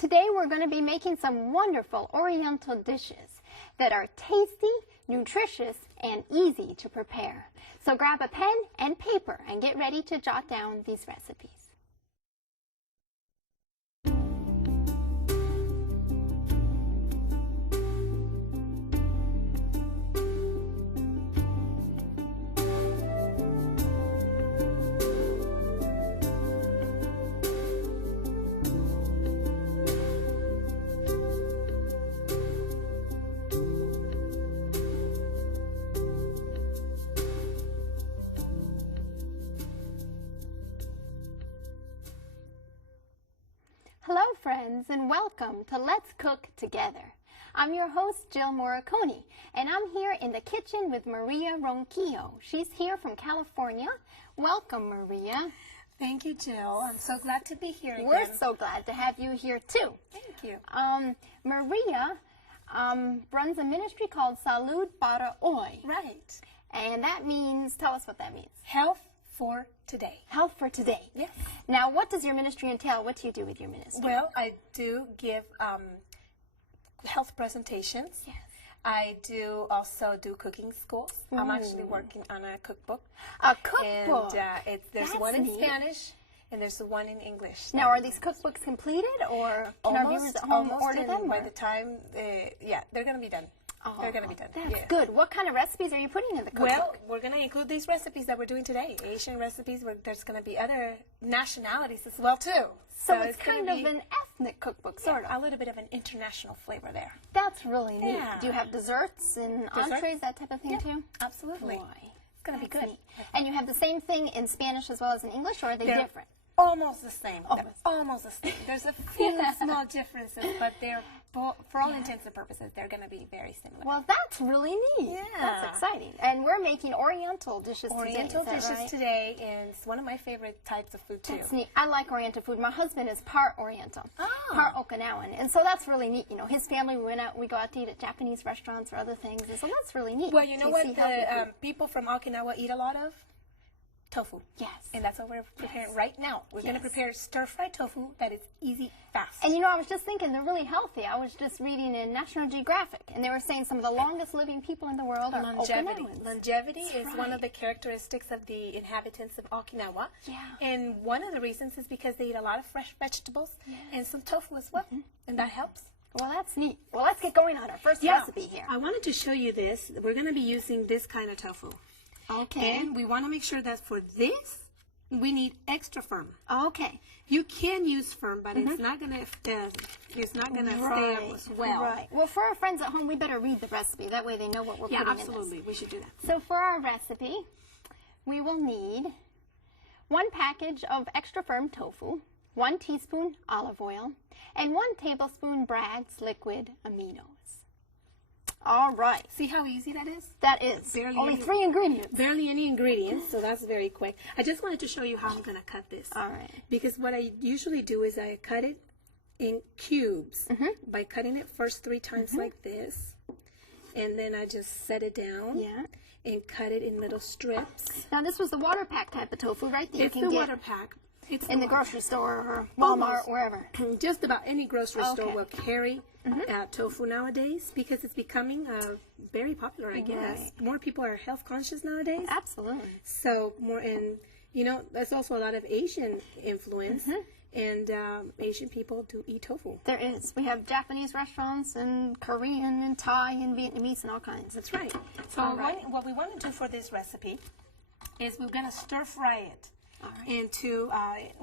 Today we're going to be making some wonderful Oriental dishes that are tasty, nutritious, and easy to prepare. So grab a pen and paper and get ready to jot down these recipes. Hello friends, and welcome to Let's Cook Together. I'm your host Jill Morricone, and I'm here in the kitchen with Maria Ronquillo. She's here from California. Welcome, Maria. Thank you, Jill. I'm so glad to be here again. We're so glad to have you here too. Thank you. Maria runs a ministry called Salud para Hoy. Right. And that means, tell us what that means. Health for today. Health for today. Yes. Now, what does your ministry entail? What do you do with your ministry? Well, I do give health presentations. Yes. I do also do cooking schools. I'm actually working on a cookbook. A cookbook? And there's That's one in neat. Spanish and there's one in English. Now, are these cookbooks completed, or can our viewers at home order them? By the time, yeah, they're going to be done. Oh, they're going to be done. That's Yeah. good. What kind of recipes are you putting in the cookbook? Well, we're going to include these recipes that we're doing today, Asian recipes. There's going to be other nationalities as well, too. So it's kind of an ethnic cookbook, sort of. A little bit of an international flavor there. That's really neat. Yeah. Do you have desserts and entrees, that type of thing, too? Absolutely. Boy, It's going to be good. neat. And you have the same thing in Spanish as well as in English, or are they different? Almost the same. Almost the same. There's a few small differences, but they're for all intents and purposes, they're going to be very similar. Well, that's really neat. Yeah. That's exciting. And we're making Oriental dishes Oriental today. dishes today, and it's one of my favorite types of food, too. That's neat. I like Oriental food. My husband is part Oriental, part Okinawan, and so that's really neat. You know, his family, we go out to eat at Japanese restaurants or other things, and so that's really neat. Well, you know what the people from Okinawa eat a lot of? Tofu. Yes. And that's what we're preparing right now. We're going to prepare stir-fried tofu that is easy, fast. And you know, I was just thinking they're really healthy. I was just reading in National Geographic, and they were saying some of the longest living people in the world are longevity. Okinawans. Longevity is one of the characteristics of the inhabitants of Okinawa. Yeah. And one of the reasons is because they eat a lot of fresh vegetables and some tofu as well. And that helps. Well, that's neat. Well, let's get going on our first recipe here. I wanted to show you this. We're going to be using this kind of tofu. Okay. And we want to make sure that for this, we need extra firm. Okay. You can use firm, but it's not gonna stay up as well. Right. Well, for our friends at home, we better read the recipe. That way they know what we're putting in this. Absolutely. We should do that. So for our recipe, we will need 1 package of extra firm tofu, 1 teaspoon olive oil, and 1 tablespoon Bragg's liquid aminos. All right. See how easy that is? That is. Only 3 ingredients. Barely any ingredients, so that's very quick. I just wanted to show you how I'm going to cut this. All right. Because what I usually do is I cut it in cubes by cutting it first 3 times like this. And then I just set it down and cut it in little strips. Now, this was the water pack type of tofu, right? That you can the get water pack. It's in the grocery store or Walmart, wherever. Just about any grocery store will carry tofu nowadays because it's becoming very popular, I guess. More people are health conscious nowadays. Absolutely. So and you know, there's also a lot of Asian influence, and Asian people do eat tofu. There is. We have Japanese restaurants and Korean and Thai and Vietnamese and all kinds. That's right. So what we want to do for this recipe is we're going to stir fry it. Into,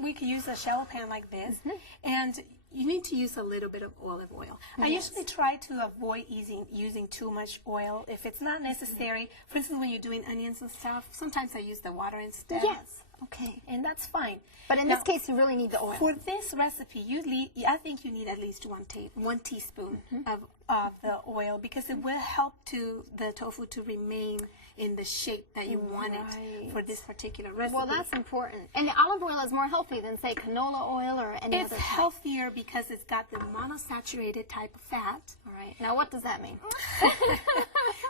we could use a shallow pan like this, and you need to use a little bit of olive oil. I usually try to avoid using too much oil if it's not necessary. For instance, when you're doing onions and stuff, sometimes I use the water instead. Yes. Okay. And that's fine. But in this case, you really need the oil. For this recipe, I think you need at least 1 teaspoon of the oil because it will help the tofu to remain in the shape that you want it for this particular recipe. Well, that's important. And the olive oil is more healthy than, say, canola oil or any other type. It's healthier because it's got the monosaturated type of fat. All right. Now, what does that mean?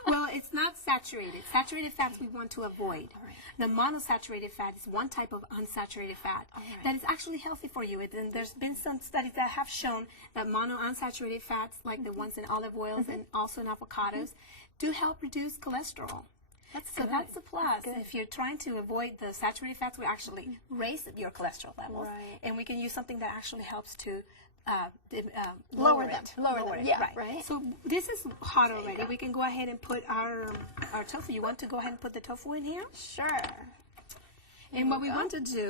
Well, it's not saturated. Saturated fats we want to avoid. All right. The monosaturated fat is one type of unsaturated fat that is actually healthy for you. And there's been some studies that have shown that monounsaturated fats, like the ones in olive oils and also in avocados, do help reduce cholesterol. So that's a plus. If you're trying to avoid the saturated fats, we actually raise your cholesterol levels. And we can use something that actually helps to lower them. Yeah, right. So this is hot already. We can go ahead and put our tofu. You want to go ahead and put the tofu in here? Sure. And what we want to do,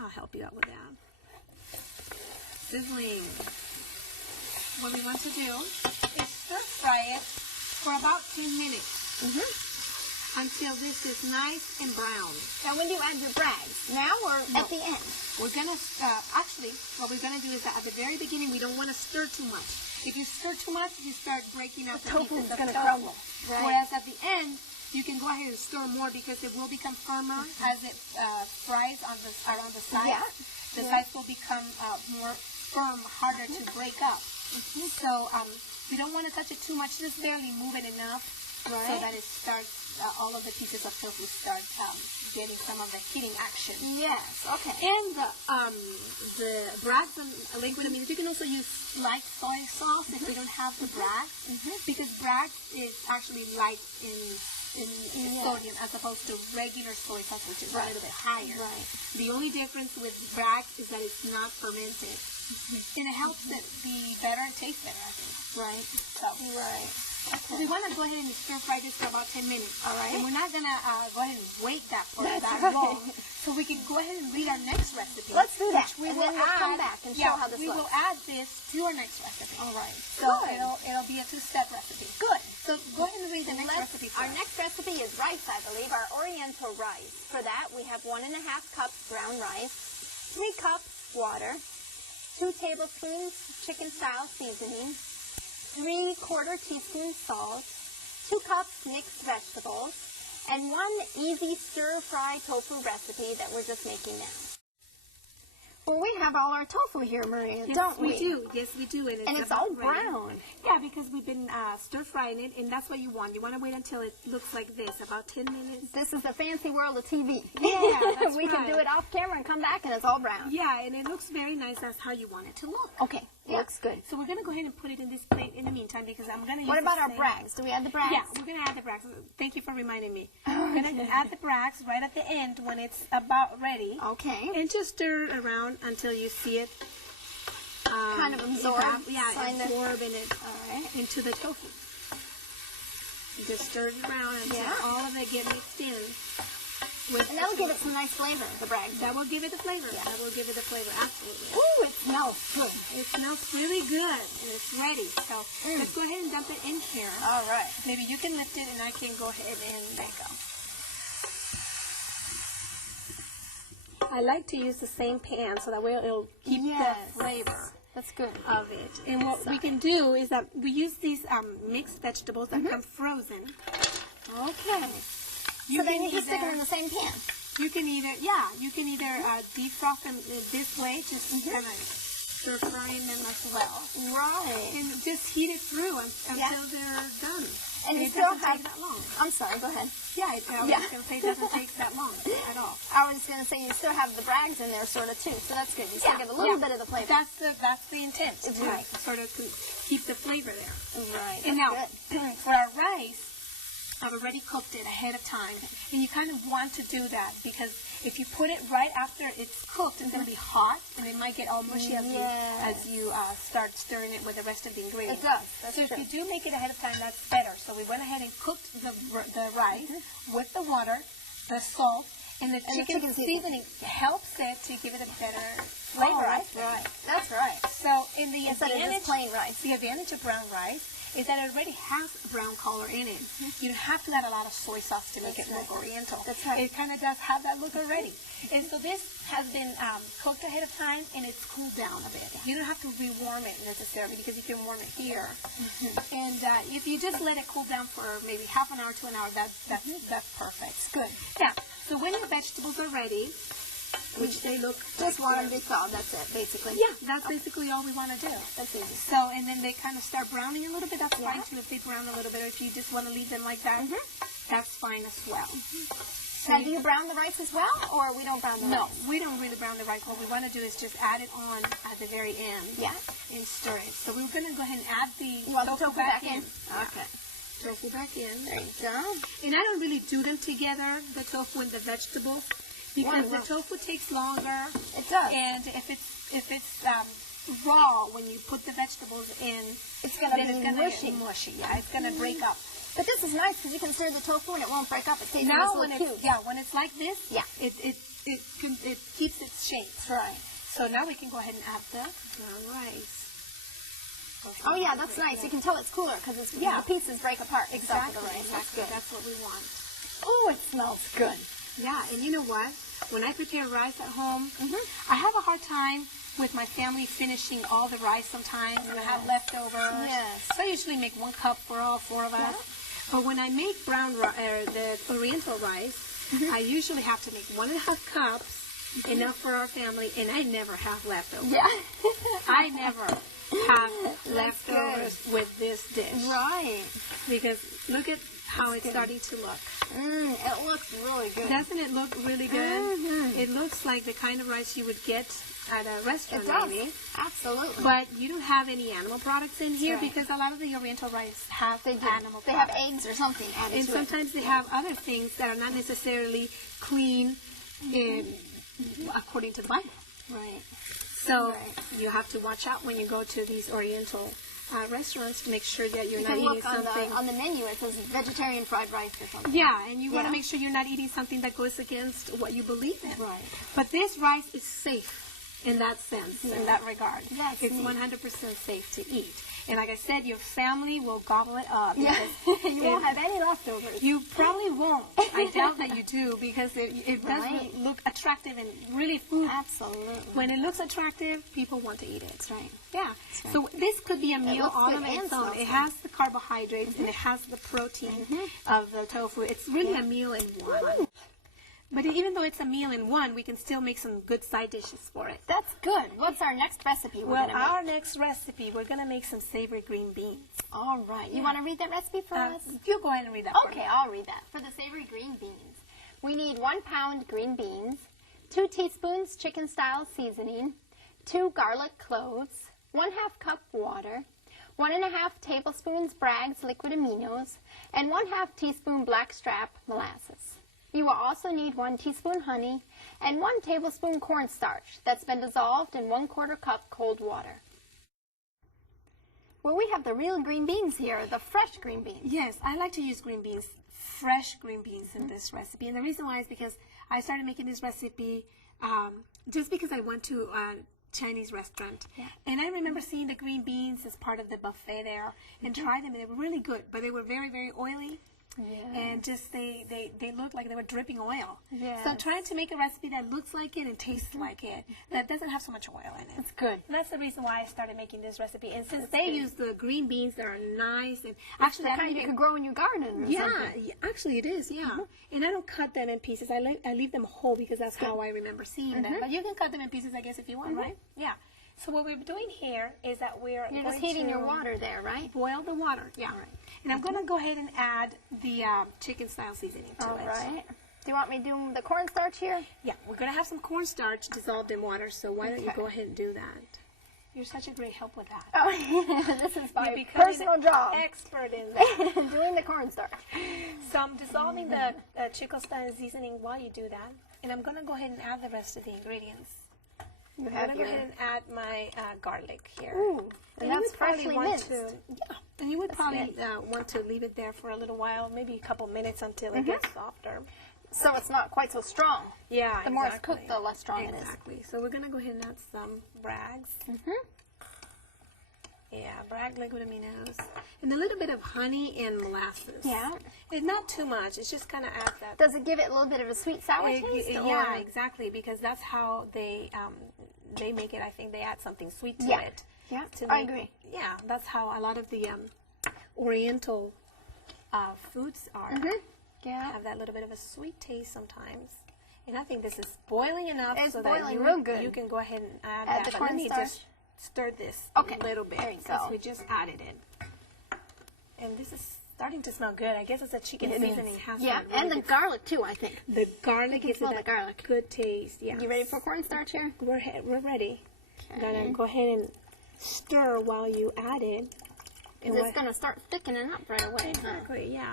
I'll help you out with that. Sizzling. What we want to do is stir fry it for about 10 minutes. Until this is nice and brown. Now, when do you add your brags? Now or at the end? We're going to, actually, what we're going to do is that at the very beginning, we don't want to stir too much. If you stir too much, you start breaking up the tofu. It's going to crumble. Whereas at the end, you can go ahead and stir more because it will become firmer as it fries around the sides. The sides will become more firm, harder to break up. So we don't want to touch it too much, just barely move it enough. So that it starts, all of the pieces of tofu start getting some of the heating action. Yes, okay. And the brags and liquid amines, you can also use light soy sauce if we don't have the brags, because brags is actually light in sodium as opposed to regular soy sauce, which is a little bit higher. The only difference with brags is that it's not fermented, and it helps it be better and taste better, I think. So, So we want to go ahead and stir fry this for about 10 minutes. And we're not going to go ahead and wait that for that long. So we can go ahead and read our next recipe. Let's do that. And then we'll come back and show how this we looks. will add this to our next recipe. So it'll be a two-step recipe. Good. So go ahead and read the next recipe for Our next recipe is rice, I believe, our Oriental rice. For that, we have 1½ cups ground rice, 3 cups water, 2 tablespoons chicken-style seasoning, 3/4 teaspoon salt, 2 cups mixed vegetables, and 1 easy stir-fry tofu recipe that we're just making now. Well, we have all our tofu here, Maria, don't we? Yes, we do. And it's all brown. Yeah, because we've been stir-frying it, and that's what you want. You want to wait until it looks like this, about 10 minutes. This is the fancy world of TV. Yeah, that's We can do it off camera and come back, and it's all brown. Yeah, and it looks very nice. That's how you want it to look. Okay, looks good. So we're going to go ahead and put it in this plate in the meantime, because I'm going to use What about our brags? Do we add the brags? Yeah, we're going to add the brags. Thank you for reminding me. We're going to add the brags right at the end when it's about ready. Okay. And just stir it around until you see it kind of absorb. Absorbing it into the tofu. You just stir it around until all of it get mixed in. And that'll give it some nice flavor, the brags. That will give it the flavor. That will give it the flavor, absolutely. Ooh, it smells good. It smells really good, and it's ready. So let's go ahead and dump it in here. All right. Maybe you can lift it, and I can go ahead and there you go. I like to use the same pan so that way it'll keep the flavor. That's good. Of it. And what we can do is that we use these mixed vegetables that come frozen. Okay. So then you can stick them in the same pan. You can either, defrost them this way, just kind of stir frying them as well. Right. And just heat it through until they're done. And it still doesn't take that long. I'm sorry, go ahead. I was going to say it doesn't take that long at all. I was going to say you still have the brags in there sort of too, so that's good. You still give a little bit of the flavor. That's the intent. Right. Sort of keep the flavor there. Right. And now, for our rice, I've already cooked it ahead of time. And you kind of want to do that because if you put it right after it's cooked, it's going to be hot and it might get all mushy as you start stirring it with the rest of the ingredients. It does. That's so true. if you do make it ahead of time, that's better. So we went ahead and cooked the rice with the water, the salt, and the chicken seasoning helps it to give it a better flavor. That's right. So in the instead of just plain rice, the advantage of brown rice is that it already has brown color in it. You don't have to add a lot of soy sauce to make it look Oriental. That's right. It kind of does have that look already. And so this has been cooked ahead of time and it's cooled down a bit. You don't have to rewarm it necessarily because you can warm it here. And if you just let it cool down for maybe half an hour to an hour, that's perfect. It's good. Yeah. So when your vegetables are ready, which they look just want them to be thawed, that's it, basically. Yeah, that's basically all we want to do. That's easy. So, and then they kind of start browning a little bit, that's fine too if they brown a little bit, or if you just want to leave them like that, that's fine as well. Now, do you brown the rice as well, or we don't brown the rice? No, we don't really brown the rice. What we want to do is just add it on at the very end. Yeah. And stir it. So we're going to go ahead and add the tofu back in. Okay. Tofu back in. There you go. And I don't really do them together, the tofu and the vegetable, because the tofu takes longer. It does. And if it's raw, when you put the vegetables in, it's going to be mushy. Yeah, it's going to break up. But this is nice because you can stir the tofu and it won't break up. It stays now in when when it's like this, it keeps its shape. Right. So now we can go ahead and add the brown rice. Oh yeah, that's nice. You can tell it's cooler because the pieces break apart. Exactly. Exactly. That's what we want. Oh, it smells good. Yeah, and you know what? When I prepare rice at home, I have a hard time with my family finishing all the rice sometimes, and I have leftovers. Yes. So I usually make 1 cup for all 4 of us. Yeah. But when I make the Oriental rice, I usually have to make 1.5 cups, enough for our family, and I never have leftovers. Yeah. I never have leftovers with this dish. Right. Because look at how it's starting to look. It looks really good. Doesn't it look really good? It looks like the kind of rice you would get at a restaurant. It does. Maybe. Absolutely. But you don't have any animal products in here right. because a lot of the Oriental rice have animal products. They have eggs or something added and to sometimes it. they have other things that are not necessarily clean according to the Bible. Right. So you have to watch out when you go to these Oriental restaurants to make sure that you're not eating something. On the menu it says vegetarian fried rice or something. Yeah, and you want to make sure you're not eating something that goes against what you believe in. Right. But this rice is safe in that sense, in that regard. Yes, it's 100% safe to eat. And like I said, your family will gobble it up. Yeah. You won't have any leftovers. You probably won't. I doubt that you do because it doesn't look attractive and really food. Absolutely. When it looks attractive, people want to eat it. That's right. Yeah. That's right. So this could be a meal all on its own. It has the carbohydrates and it has the protein of the tofu. It's really a meal in one. But even though it's a meal in one, we can still make some good side dishes for it. That's good. What's our next recipe? Our next recipe, we're going to make some savory green beans. All right. You want to read that recipe for us? You go ahead and read that for me. Okay, I'll read that. For the savory green beans, we need 1 pound green beans, 2 teaspoons chicken-style seasoning, 2 garlic cloves, 1/2 cup water, 1.5 tablespoons Bragg's liquid aminos, and 1/2 teaspoon blackstrap molasses. You will also need 1 teaspoon honey and 1 tablespoon cornstarch that's been dissolved in 1/4 cup cold water. Well, we have the real green beans here, the fresh green beans. Yes, I like to use green beans, fresh green beans in this recipe. And the reason why is because I started making this recipe just because I went to a Chinese restaurant. Yeah. And I remember seeing the green beans as part of the buffet there and tried them, and they were really good, but they were very, very oily. Yeah. And just they looked like they were dripping oil. Yeah. So I'm trying to make a recipe that looks like it and tastes like it, that doesn't have so much oil in it. It's good. And that's the reason why I started making this recipe. And since they use the green beans that are nice and actually the kind you could grow in your garden. Or something. Actually it is. Yeah. And I don't cut them in pieces. I leave them whole because that's how I remember seeing them. But you can cut them in pieces, I guess, if you want, right? Yeah. So what we're doing here is that you're just heating your water there, right? Boil the water. Yeah. Right. And I'm going to go ahead and add the chicken-style seasoning to it. All right. Do you want me to do the cornstarch here? Yeah, we're going to have some cornstarch dissolved in water, so why don't you go ahead and do that? You're such a great help with that. Oh, this is my personal job. Expert in that. Doing the cornstarch. So I'm dissolving the chicken-style seasoning while you do that, and I'm going to go ahead and add the rest of the ingredients. I'm going to go ahead and add my garlic here. Ooh, and that's freshly minced. And you would probably want to leave it there for a little while, maybe a couple minutes until it gets softer. So it's not quite so strong. Yeah, The more it's cooked, the less strong it is. Exactly. So we're going to go ahead and add some Bragg's. Yeah, Bragg liquid aminos. And a little bit of honey and molasses. Yeah. It's not too much. It's just kind of add that. Does it give it a little bit of a sweet sour taste? Yeah, exactly. Because that's how they make it. I think they add something sweet to it. Yeah, I agree. Yeah, that's how a lot of the Oriental foods are. Yeah. Have that little bit of a sweet taste sometimes. And I think this is boiling enough so that real good. You can go ahead and add that. The But let me cornstarch. just stir this a little bit there you since go. we just added it. And this is starting to smell good. I guess it's a chicken seasoning. Yeah, and the garlic too, I think. The garlic gives it the garlic. Good taste. Yeah. You ready for cornstarch here? We're ready. Okay. I'm gonna go ahead and stir while you add it. And it's gonna start thickening up right away. Exactly. Yeah.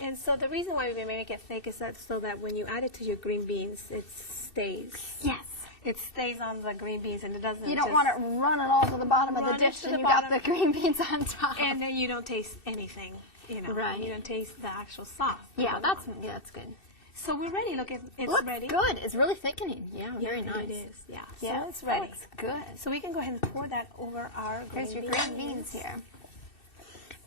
And so the reason why we make it thick is that so that when you add it to your green beans, it stays. Yes. It stays on the green beans and it doesn't. You don't want it running all to the bottom of the dish and you got the green beans on top. And then you don't taste anything. You know. Right. You don't taste the actual sauce. Yeah, that's good. So we're ready. Look, it's looks ready. Good. It's really thickening. Yeah, very nice. It is. Yeah. Yeah, So it's ready. That looks good. So we can go ahead and pour that over our There's green your beans. green beans here.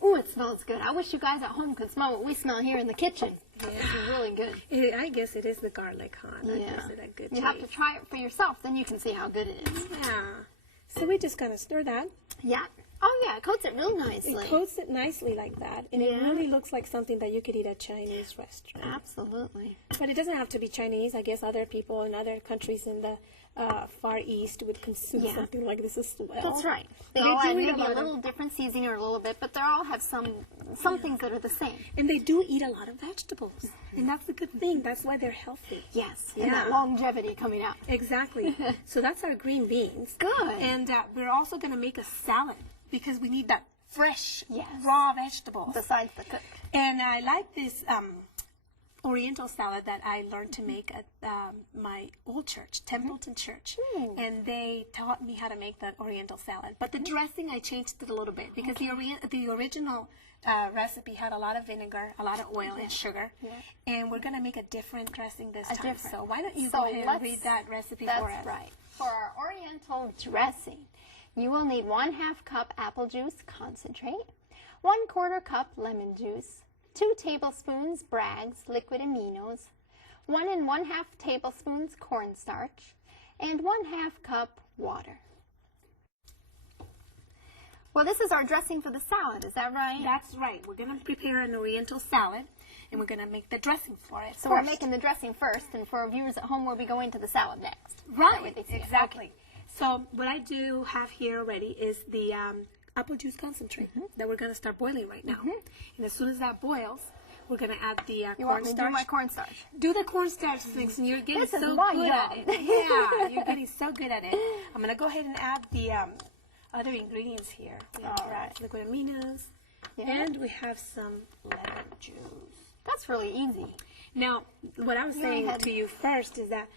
Ooh, it smells good. I wish you guys at home could smell what we smell here in the kitchen. Yeah. It's really good. I guess it is the garlic, huh? That gives it a good You taste. have to try it for yourself, then you can see how good it is. Yeah. So we're just going to stir that. Yeah. Oh, yeah, it coats it real nicely. It coats it nicely like that. And it really looks like something that you could eat at a Chinese restaurant. Absolutely. But it doesn't have to be Chinese. I guess other people in other countries in the Far East would consume something like this as well. That's right. They all have maybe a little different seasoning or a little bit, but they all have some things that are the same. And they do eat a lot of vegetables. And that's a good thing. That's why they're healthy. Yes. And that longevity coming out. Exactly. So that's our green beans. Good. And we're also going to make a salad because we need that fresh, raw vegetables. Besides the cook. And I like this Oriental salad that I learned to make at my old church, Templeton Church. And they taught me how to make the Oriental salad. But the dressing, I changed it a little bit because the original recipe had a lot of vinegar, a lot of oil, and sugar. And we're going to make a different dressing this time. So why don't you go ahead and read that recipe for us? That's right. For our Oriental dressing, you will need 1/2 cup apple juice concentrate, 1/4 cup lemon juice, 2 tablespoons Bragg's liquid aminos, 1 1/2 tablespoons cornstarch, and 1/2 cup water. Well, this is our dressing for the salad, is that right? That's right. We're going to prepare an Oriental salad, and we're going to make the dressing for it. So we're making the dressing first, and for our viewers at home, we'll be going to the salad next. Right, exactly. So what I do have here already is the apple juice concentrate that we're going to start boiling right now. And as soon as that boils, we're going to add the cornstarch. You want me to do my cornstarch? Do the cornstarch things, and you're getting so good at it. Yeah, you're getting so good at it. I'm going to go ahead and add the other ingredients here. All right. Liquid aminos, and we have some lemon juice. That's really easy. Now, what I was saying to you first is that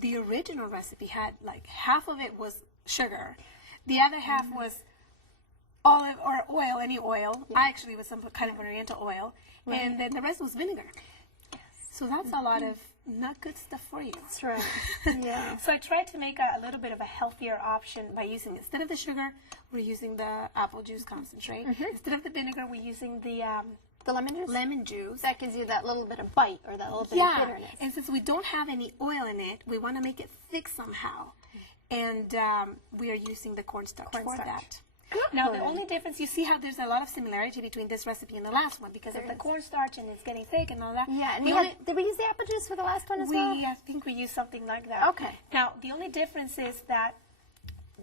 the original recipe had like half of it was sugar, the other half was olive or oil, any oil. I actually was some kind of Oriental oil, and then the rest was vinegar. So that's a lot of not good stuff for you. That's right. Yeah. So I tried to make a little bit of a healthier option by using, instead of the sugar, we're using the apple juice concentrate. Instead of the vinegar, we're using the lemon juice? Lemon juice. That gives you that little bit of bite or that little bit of bitterness. And since we don't have any oil in it, we want to make it thick somehow. And we are using the cornstarch for that. Good. Now, the only difference, you see how there's a lot of similarity between this recipe and the last one because of the cornstarch and it's getting thick and all that. Yeah, and did we use the apple juice for the last one as well? I think we used something like that. Okay. Now, the only difference is that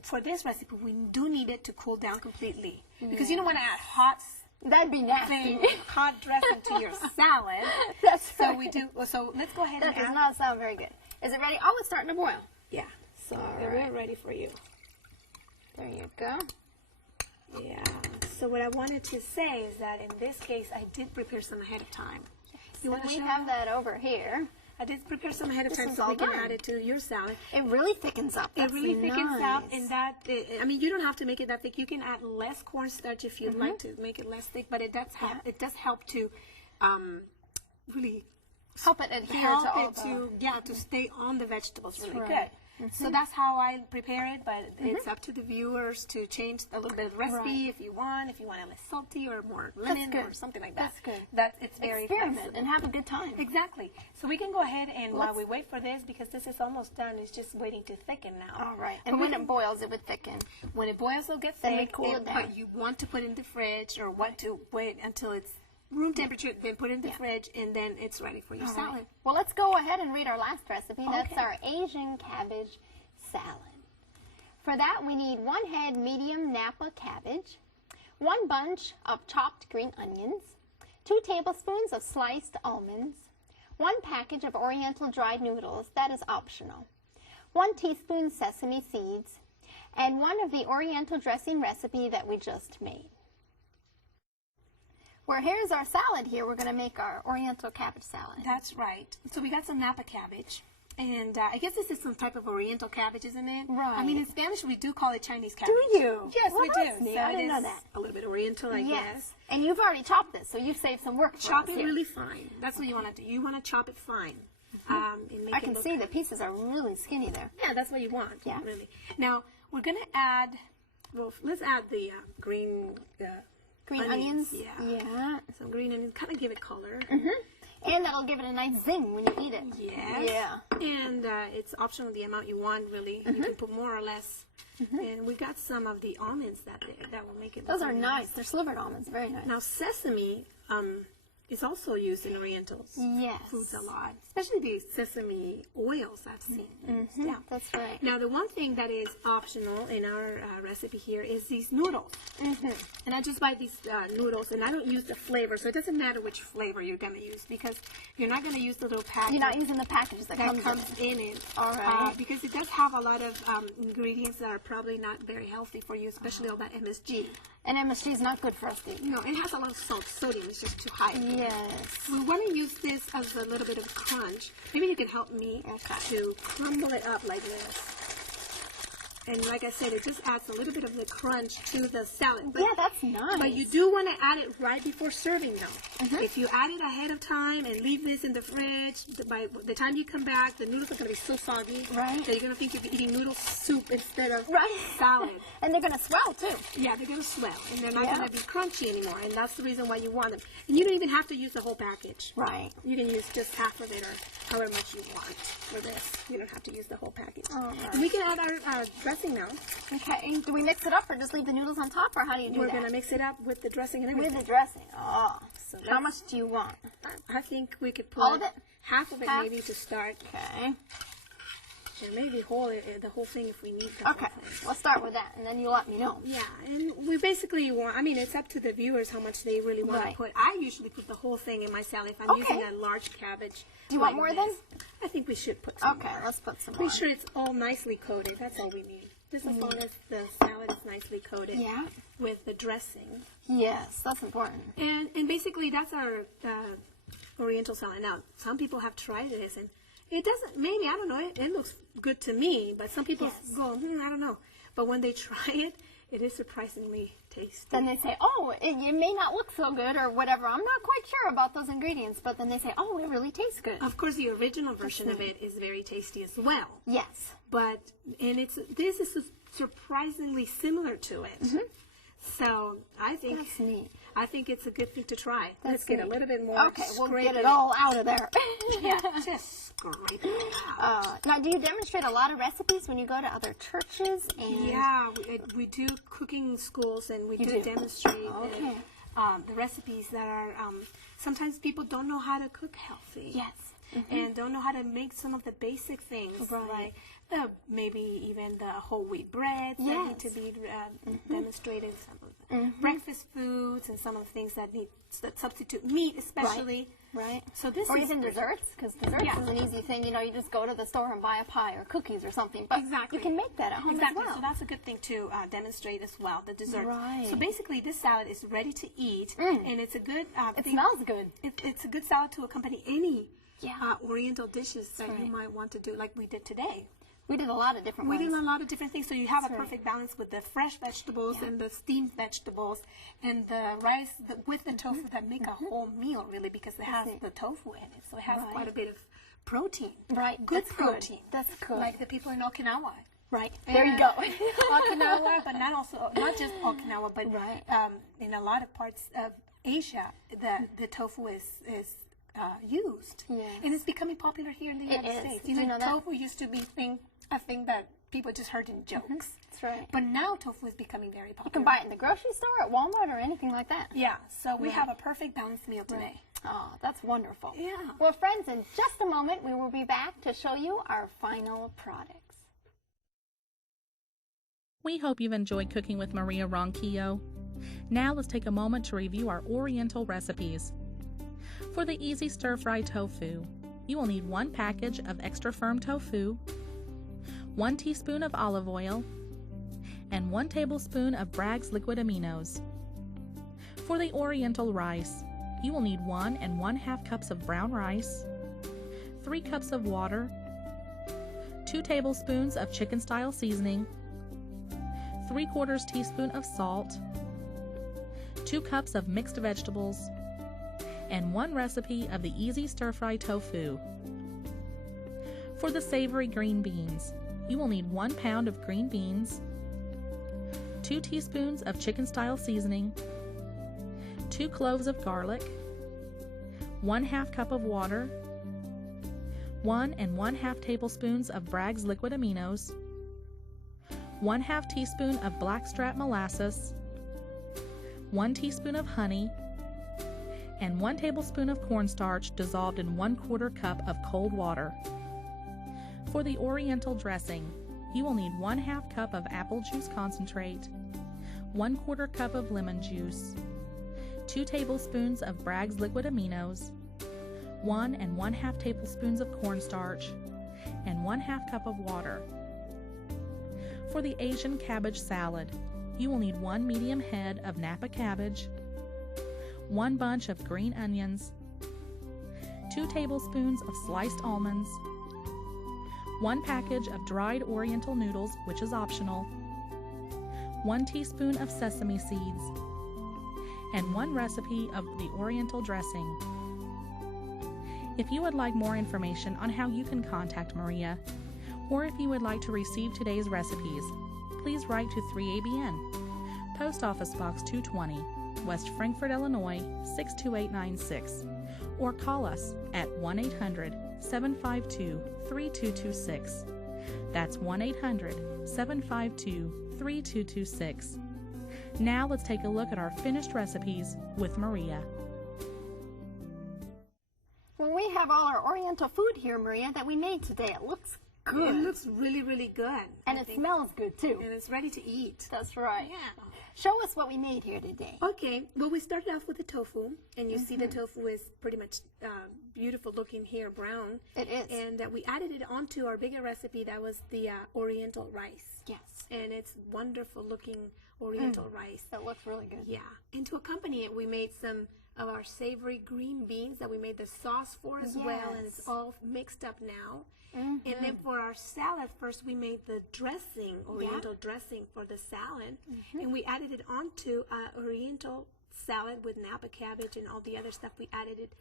for this recipe, we do need it to cool down completely because you don't want to add hot That'd be nasty. hot dressing to your salad. That's so right. we do. So let's go ahead and That does not sound very good. Is it ready? Oh, it's starting to boil. Yeah. So we're ready for you. There you go. Yeah. So what I wanted to say is that in this case, I did prepare some ahead of time. You want to have that over here. I did prepare some ahead of time so we can add it to your salad. It really thickens up. It really thickens up, and I mean, you don't have to make it that thick. You can add less cornstarch if you'd like to make it less thick, but it does help. It does help to really help it adhere to stay on the vegetables really good. So that's how I prepare it, but it's up to the viewers to change a little bit of the recipe if you want it less salty or more lemon or something like that. That's good. It's very experiment and have a good time. Exactly. So we can go ahead and while we wait for this, because this is almost done, it's just waiting to thicken now. All right. And when it boils, it would thicken. When it boils, it'll get then thick. Cool it down. But you want to put it in the fridge or want to wait until it's room temperature, then put it in the fridge, and then it's ready for your salad. Right. Well, let's go ahead and read our last recipe. That's our Asian cabbage salad. For that, we need 1 head medium Napa cabbage, 1 bunch of chopped green onions, 2 tablespoons of sliced almonds, 1 package of Oriental dried noodles, that is optional, 1 teaspoon sesame seeds, and 1 of the Oriental dressing recipe that we just made. Well, here's our salad here. We're going to make our Oriental cabbage salad. That's right. So we got some Napa cabbage. And I guess this is some type of Oriental cabbage, isn't it? Right. I mean, in Spanish, we do call it Chinese cabbage. Do you? Yes, well, we that's do. Neat. So I didn't know it is that. a little bit Oriental, I Yes. guess. And you've already chopped this, so you've saved some work for Chop us it here. really fine. That's what you want to do. You want to chop it fine. And make I it can look see the pieces are really skinny there. Yeah, that's what you want. Yeah. Really. Now, we're going to add, well, let's add the green onions? Yeah. Yeah. Some green onions, kind of give it color. And that'll give it a nice zing when you eat it. Yes. Yeah. And it's optional the amount you want, really. You can put more or less. And we got some of the almonds that will make it. Those are nice. They're slivered almonds. Very nice. Now, sesame is also used in Orientals. Yes. Foods a lot, especially the sesame oils I've seen. Yeah. That's right. Now, the one thing that is optional in our recipe here is these noodles. And I just buy these noodles, and I don't use the flavor, so it doesn't matter which flavor you're going to use, because you're not going to use the little package. You're not using the packages that comes in it. All right. Because it does have a lot of ingredients that are probably not very healthy for you, especially all that MSG. And MSG is not good for us to eat. No, it has a lot of salt. Sodium is just too high. Yes. We want to use this as a little bit of crunch. Maybe you can help me to crumble it up like this. And like I said, it just adds a little bit of the crunch to the salad. But, yeah, that's nice. But you do want to add it right before serving, though. If you add it ahead of time and leave this in the fridge, by the time you come back, the noodles are going to be so soggy that you're going to think you're eating noodle soup instead of salad. And they're going to swell, too. Yeah, they're going to swell. And they're not going to be crunchy anymore. And that's the reason why you want them. And you don't even have to use the whole package. Right. You can use just half of it or however much you want for this. You don't have to use the whole package. All right. And we can add our dressing now. Okay. Do we mix it up or just leave the noodles on top, or how do you do We're that? going to mix it up with the dressing and everything. With the dressing. Oh. So how much do you want? I think we could put all of it? Half of it maybe to start. Okay. And maybe the whole thing if we need the whole thing. Let's start with that, and then you let me know. Yeah, and we basically want, I mean, it's up to the viewers how much they really want to put. I usually put the whole thing in my salad if I'm using a large cabbage. Do you want more then? I think we should put some more. Okay, let's put some more. Make sure it's all nicely coated. That's all we need. Just as long as the salad is nicely coated with the dressing. Yes, that's important. And basically that's our Oriental salad. Now, some people have tried this, and it doesn't, maybe, I don't know, it looks good to me, but some people go, I don't know. But when they try it, it is surprisingly tasty. Then they say, oh, it may not look so good or whatever. I'm not quite sure about those ingredients, but then they say, oh, it really tastes good. Of course, the original version of it is very tasty as well. Yes. But, and this is surprisingly similar to it. So I think that's neat. I think it's a good thing to try. Let's get a little bit more. Okay, we'll get it all out of there. Yeah, just scrape it out. Now, do you demonstrate a lot of recipes when you go to other churches? And yeah, we do cooking schools, and we do demonstrate the recipes that are. Sometimes people don't know how to cook healthy. Yes. And don't know how to make some of the basic things, like maybe even the whole wheat bread that need to be demonstrated, some of the breakfast foods, and some of the things that substitute meat, especially. Right. So this or even desserts, because desserts is an easy thing. You know, you just go to the store and buy a pie or cookies or something. But you can make that at home as well. So that's a good thing to demonstrate as well, the dessert. Right. So basically, this salad is ready to eat, and it's a good. It smells good. It's a good salad to accompany any Oriental dishes that you might want to do, like we did today. We did a lot of different ones. We did a lot of different things, so you have a perfect balance with the fresh vegetables and the steamed vegetables and the rice with the tofu that make a whole meal, really, because it has the tofu in it, so it has quite a bit of protein. Right. Good protein. That's good. Like the people in Okinawa. Right. There you go. Okinawa, but not just Okinawa, but in a lot of parts of Asia, the tofu is used, and it's becoming popular here in the United States. You know, tofu used to be a thing that people just heard in jokes. That's right. But now tofu is becoming very popular. You can buy it in the grocery store, at Walmart, or anything like that. Yeah. So we have a perfect balanced meal today. Oh, that's wonderful. Yeah. Well, friends, in just a moment, we will be back to show you our final products. We hope you've enjoyed cooking with Maria Ronquillo. Now let's take a moment to review our Oriental recipes. For the easy stir-fry tofu, you will need 1 package of extra firm tofu, 1 teaspoon of olive oil, and 1 tablespoon of Bragg's liquid aminos. For the Oriental rice, you will need 1 1/2 cups of brown rice, 3 cups of water, 2 tablespoons of chicken-style seasoning, 3/4 teaspoon of salt, 2 cups of mixed vegetables, and 1 recipe of the easy stir-fry tofu. For the savory green beans, you will need 1 pound of green beans, 2 teaspoons of chicken-style seasoning, 2 cloves of garlic, 1/2 cup of water, 1 1/2 tablespoons of Bragg's liquid aminos, 1/2 teaspoon of blackstrap molasses, 1 teaspoon of honey, and 1 tablespoon of cornstarch dissolved in 1/4 cup of cold water. For the Oriental dressing, you will need 1/2 cup of apple juice concentrate, 1/4 cup of lemon juice, 2 tablespoons of Bragg's liquid aminos, 1 1/2 tablespoons of cornstarch, and 1/2 cup of water. For the Asian cabbage salad, you will need 1 medium head of Napa cabbage, 1 bunch of green onions, 2 tablespoons of sliced almonds, 1 package of dried Oriental noodles, which is optional, 1 teaspoon of sesame seeds, and 1 recipe of the Oriental dressing. If you would like more information on how you can contact Maria, or if you would like to receive today's recipes, please write to 3ABN, Post Office Box 220, West Frankfort, Illinois 62896, or call us at 1-800-752-3226. That's 1-800-752-3226. Now let's take a look at our finished recipes with Maria. Well, we have all our Oriental food here, Maria, that we made today. It looks good. It looks really, really good. And it smells good, too. And it's ready to eat. That's right. Yeah. Show us what we made here today. Okay, well, we started off with the tofu, and you see the tofu is pretty much beautiful looking here, brown. It is. And we added it onto our bigger recipe that was the Oriental rice. Yes. And it's wonderful looking Oriental rice. It looks really good. Yeah. And to accompany it, we made some of our savory green beans that we made the sauce for as well, and it's all mixed up now. And then for our salad, first we made the dressing, Oriental dressing for the salad, and we added it onto Oriental salad with Napa cabbage and all the other stuff we added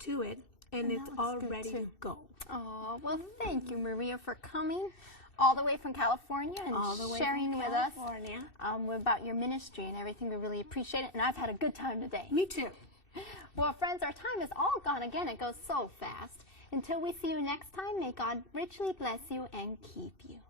to it, and it's all ready to go. Oh, well, thank you, Maria, for coming all the way from California and sharing with us about your ministry and everything. We really appreciate it, and I've had a good time today. Me too. Well, friends, our time is all gone again. It goes so fast. Until we see you next time, may God richly bless you and keep you.